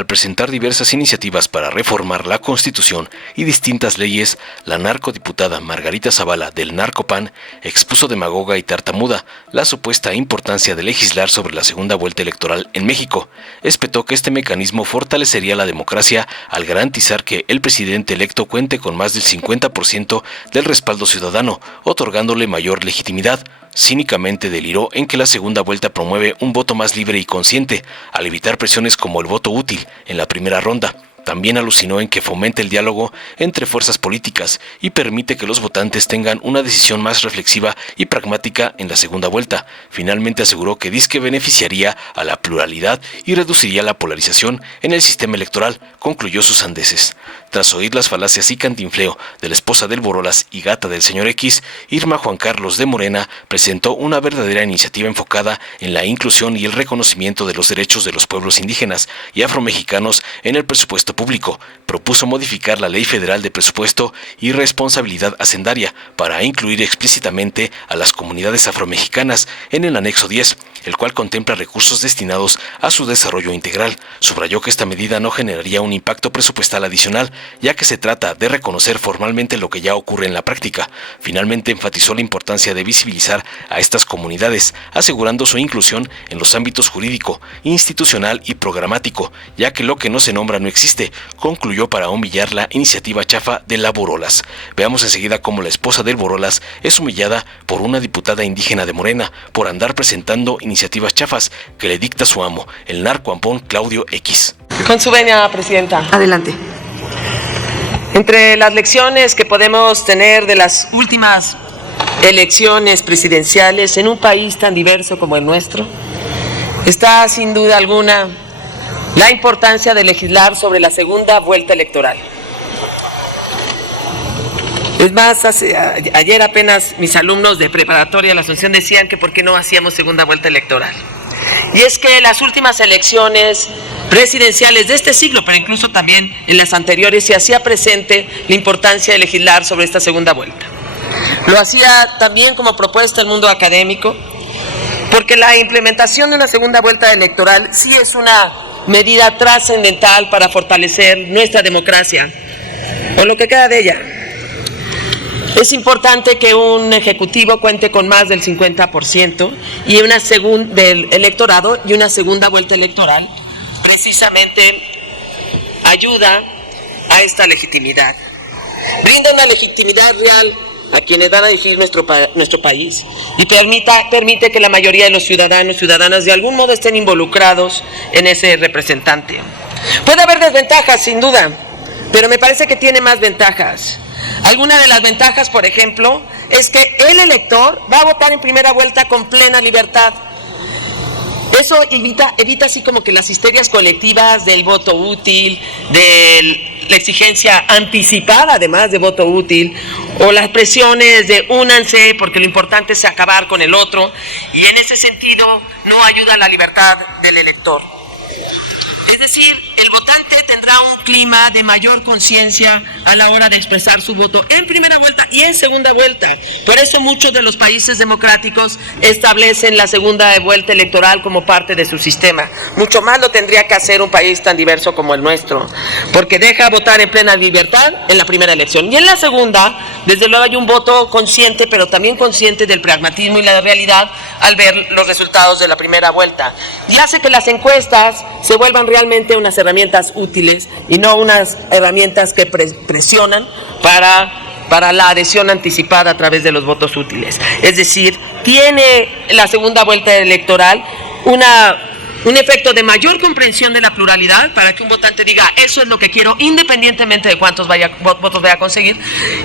al presentar diversas iniciativas para reformar la Constitución y distintas leyes, la narcodiputada Margarita Zavala del Narcopan expuso demagoga y tartamuda la supuesta importancia de legislar sobre la segunda vuelta electoral en México. Espetó que este mecanismo fortalecería la democracia al garantizar que el presidente electo cuente con más del 50% del respaldo ciudadano, otorgándole mayor legitimidad. Cínicamente deliró en que la segunda vuelta promueve un voto más libre y consciente, al evitar presiones como el voto útil en la primera ronda. También alucinó en que fomenta el diálogo entre fuerzas políticas y permite que los votantes tengan una decisión más reflexiva y pragmática en la segunda vuelta. Finalmente aseguró que disque beneficiaría a la pluralidad y reduciría la polarización en el sistema electoral, concluyó sus sandeces. Tras oír las falacias y cantinfleo de la esposa del Borolas y gata del señor X, Irma Juan Carlos de Morena presentó una verdadera iniciativa enfocada en la inclusión y el reconocimiento de los derechos de los pueblos indígenas y afromexicanos en el presupuesto público. Propuso modificar la Ley Federal de Presupuesto y Responsabilidad Hacendaria para incluir explícitamente a las comunidades afromexicanas en el anexo 10, el cual contempla recursos destinados a su desarrollo integral. Subrayó que esta medida no generaría un impacto presupuestal adicional, ya que se trata de reconocer formalmente lo que ya ocurre en la práctica. Finalmente enfatizó la importancia de visibilizar a estas comunidades, asegurando su inclusión en los ámbitos jurídico, institucional y programático, ya que lo que no se nombra no existe, concluyó para humillar la iniciativa chafa de la Borolas. Veamos enseguida cómo la esposa del Borolas es humillada por una diputada indígena de Morena por andar presentando iniciativas chafas que le dicta su amo, el narcoampón Claudio X. Con su venia, presidenta. Adelante. Entre las lecciones que podemos tener de las últimas elecciones presidenciales en un país tan diverso como el nuestro, está sin duda alguna la importancia de legislar sobre la segunda vuelta electoral. Es más, ayer apenas mis alumnos de preparatoria de la Asunción decían que por qué no hacíamos segunda vuelta electoral. Y es que las últimas elecciones presidenciales de este siglo, pero incluso también en las anteriores, se hacía presente la importancia de legislar sobre esta segunda vuelta. Lo hacía también como propuesta el mundo académico, porque la implementación de una segunda vuelta electoral sí es una medida trascendental para fortalecer nuestra democracia, o lo que queda de ella. Es importante que un ejecutivo cuente con más del 50% y del electorado, y una segunda vuelta electoral precisamente ayuda a esta legitimidad. Brinda una legitimidad real a quienes van a dirigir nuestro país y permite que la mayoría de los ciudadanos y ciudadanas de algún modo estén involucrados en ese representante. Puede haber desventajas, sin duda, pero me parece que tiene más ventajas. Alguna de las ventajas, por ejemplo, es que el elector va a votar en primera vuelta con plena libertad. Eso evita así como que las histerias colectivas del voto útil, de la exigencia anticipada además de voto útil, o las presiones de únanse porque lo importante es acabar con el otro, y en ese sentido no ayuda a la libertad del elector. Es decir, el votante tendrá un clima de mayor conciencia a la hora de expresar su voto en primera vuelta y en segunda vuelta. Por eso muchos de los países democráticos establecen la segunda vuelta electoral como parte de su sistema. Mucho más lo tendría que hacer un país tan diverso como el nuestro, porque deja votar en plena libertad en la primera elección. Y en la segunda, desde luego hay un voto consciente, pero también consciente del pragmatismo y la realidad al ver los resultados de la primera vuelta. Y hace que las encuestas se vuelvan realmente unas herramientas útiles y no unas herramientas que presionan para la adhesión anticipada a través de los votos útiles. Es decir, tiene la segunda vuelta electoral un efecto de mayor comprensión de la pluralidad para que un votante diga eso es lo que quiero independientemente de cuántos votos vaya a conseguir.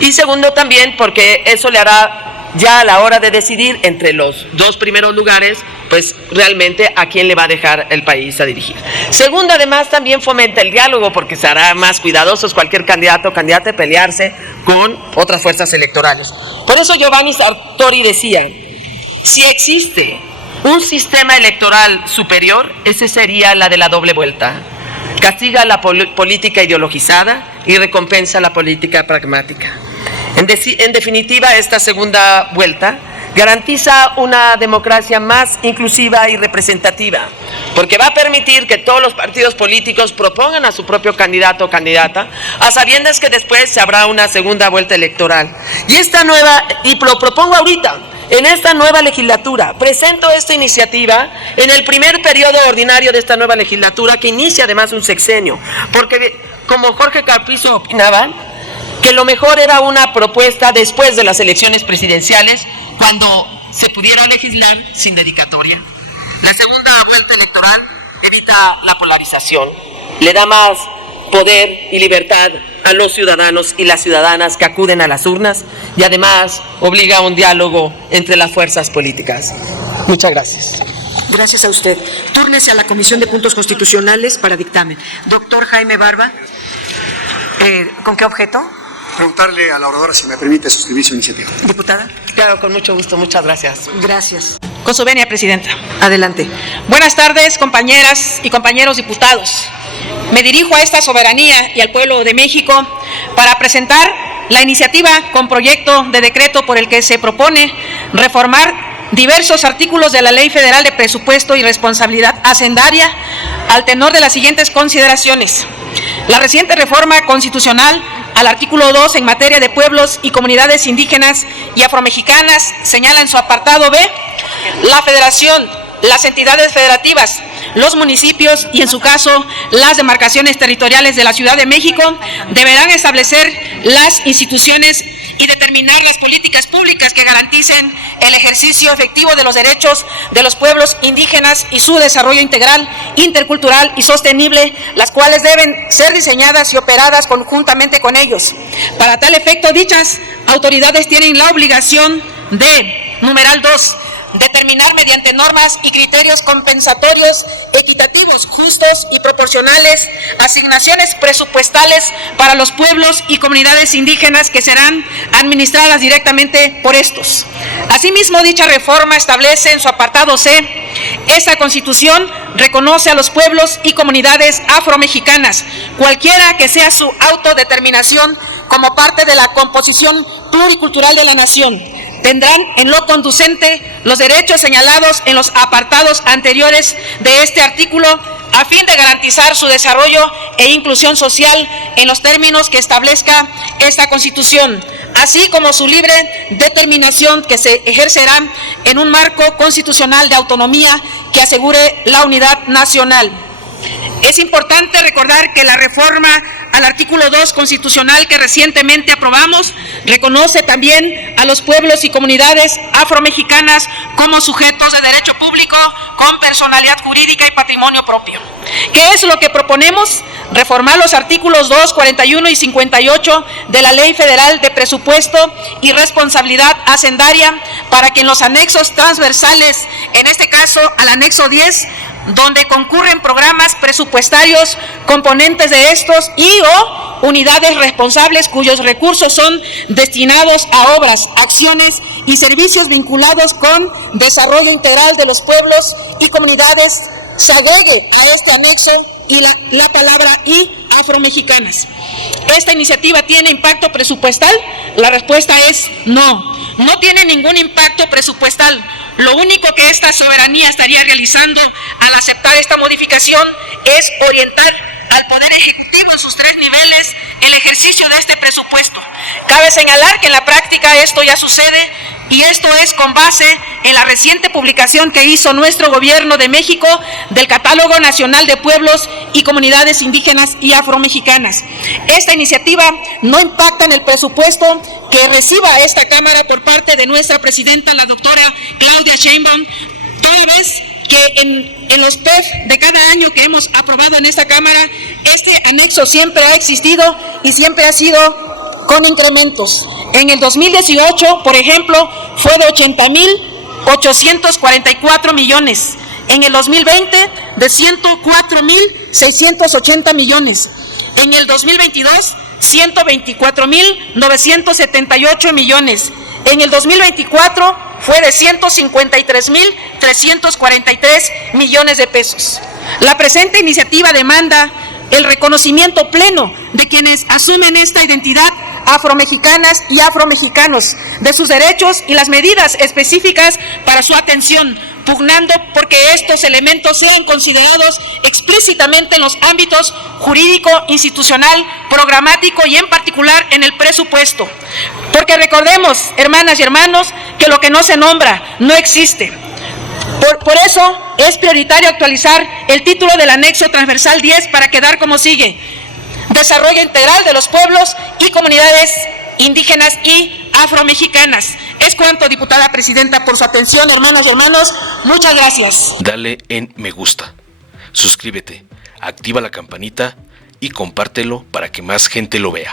Y segundo, también porque eso le hará ya a la hora de decidir entre los dos primeros lugares, pues realmente a quién le va a dejar el país a dirigir. Segundo, además también fomenta el diálogo, porque se hará más cuidadosos cualquier candidato o candidata de pelearse con otras fuerzas electorales. Por eso Giovanni Sartori decía, si existe un sistema electoral superior, ese sería la de la doble vuelta. Castiga la política ideologizada y recompensa la política pragmática. En definitiva, esta segunda vuelta garantiza una democracia más inclusiva y representativa, porque va a permitir que todos los partidos políticos propongan a su propio candidato o candidata, a sabiendas que después se habrá una segunda vuelta electoral. Y lo propongo ahorita, en esta nueva legislatura, presento esta iniciativa en el primer periodo ordinario de esta nueva legislatura, que inicia además un sexenio, porque como Jorge Carpizo opinaba, que lo mejor era una propuesta después de las elecciones presidenciales, cuando se pudiera legislar sin dedicatoria. La segunda vuelta electoral evita la polarización, le da más poder y libertad a los ciudadanos y las ciudadanas que acuden a las urnas, y además obliga a un diálogo entre las fuerzas políticas. Muchas gracias. Gracias a usted. Túrnese a la Comisión de Puntos Constitucionales para dictamen. Doctor Jaime Barba, ¿con qué objeto? Preguntarle a la oradora si me permite suscribir su iniciativa. Diputada. Claro, con mucho gusto. Muchas gracias. Gracias. Con su venia, Presidenta. Adelante. Buenas tardes, compañeras y compañeros diputados. Me dirijo a esta soberanía y al pueblo de México para presentar la iniciativa con proyecto de decreto por el que se propone reformar diversos artículos de la Ley Federal de Presupuesto y Responsabilidad Hacendaria al tenor de las siguientes consideraciones. La reciente reforma constitucional al artículo 2 en materia de pueblos y comunidades indígenas y afromexicanas señala en su apartado B: la federación, las entidades federativas, los municipios y, en su caso, las demarcaciones territoriales de la Ciudad de México deberán establecer las instituciones y determinar las políticas públicas que garanticen el ejercicio efectivo de los derechos de los pueblos indígenas y su desarrollo integral, intercultural y sostenible, las cuales deben ser diseñadas y operadas conjuntamente con ellos. Para tal efecto, dichas autoridades tienen la obligación de, numeral 2, determinar mediante normas y criterios compensatorios, equitativos, justos y proporcionales, asignaciones presupuestales para los pueblos y comunidades indígenas que serán administradas directamente por estos. Asimismo, dicha reforma establece en su apartado C: esta Constitución reconoce a los pueblos y comunidades afromexicanas, cualquiera que sea su autodeterminación, como parte de la composición pluricultural de la nación. Tendrán en lo conducente los derechos señalados en los apartados anteriores de este artículo, a fin de garantizar su desarrollo e inclusión social en los términos que establezca esta Constitución, así como su libre determinación, que se ejercerá en un marco constitucional de autonomía que asegure la unidad nacional. Es importante recordar que la reforma al artículo 2 constitucional que recientemente aprobamos reconoce también a los pueblos y comunidades afromexicanas como sujetos de derecho público con personalidad jurídica y patrimonio propio. ¿Qué es lo que proponemos? Reformar los artículos 2, 41 y 58 de la Ley Federal de Presupuesto y Responsabilidad Hacendaria para que en los anexos transversales, en este caso al anexo 10, donde concurren programas presupuestarios, componentes de estos y o unidades responsables cuyos recursos son destinados a obras, acciones y servicios vinculados con desarrollo integral de los pueblos y comunidades, se agregue a este anexo y la palabra y afromexicanas. ¿Esta iniciativa tiene impacto presupuestal? La respuesta es no, no tiene ningún impacto presupuestal. Lo único que esta soberanía estaría realizando al aceptar esta modificación es orientar al Poder Ejecutivo en sus 3 niveles el ejercicio de este presupuesto. Cabe señalar que en la práctica esto ya sucede, y esto es con base en la reciente publicación que hizo nuestro Gobierno de México del Catálogo Nacional de Pueblos y Comunidades Indígenas y Afromexicanas. Esta iniciativa no impacta en el presupuesto que reciba esta Cámara por parte de nuestra presidenta, la doctora Claudia Sheinbaum, toda vez que en los PEF de cada año que hemos aprobado en esta Cámara, este anexo siempre ha existido y siempre ha sido con incrementos. En el 2018, por ejemplo, fue de 80,844 millones. En el 2020, de 104,680 millones. En el 2022, 124,978 millones. En el 2024 fue de 153,343 millones de pesos. La presente iniciativa demanda el reconocimiento pleno de quienes asumen esta identidad afromexicanas y afromexicanos de sus derechos y las medidas específicas para su atención, pugnando porque estos elementos sean considerados explícitamente en los ámbitos jurídico, institucional, programático y en particular en el presupuesto. Porque recordemos, hermanas y hermanos, que lo que no se nombra no existe. Por eso es prioritario actualizar el título del anexo transversal 10 para quedar como sigue: desarrollo integral de los pueblos y comunidades indígenas y afromexicanas. Es cuanto, diputada presidenta, por su atención, hermanas y hermanos. Muchas gracias. Dale en me gusta, suscríbete, activa la campanita y compártelo para que más gente lo vea.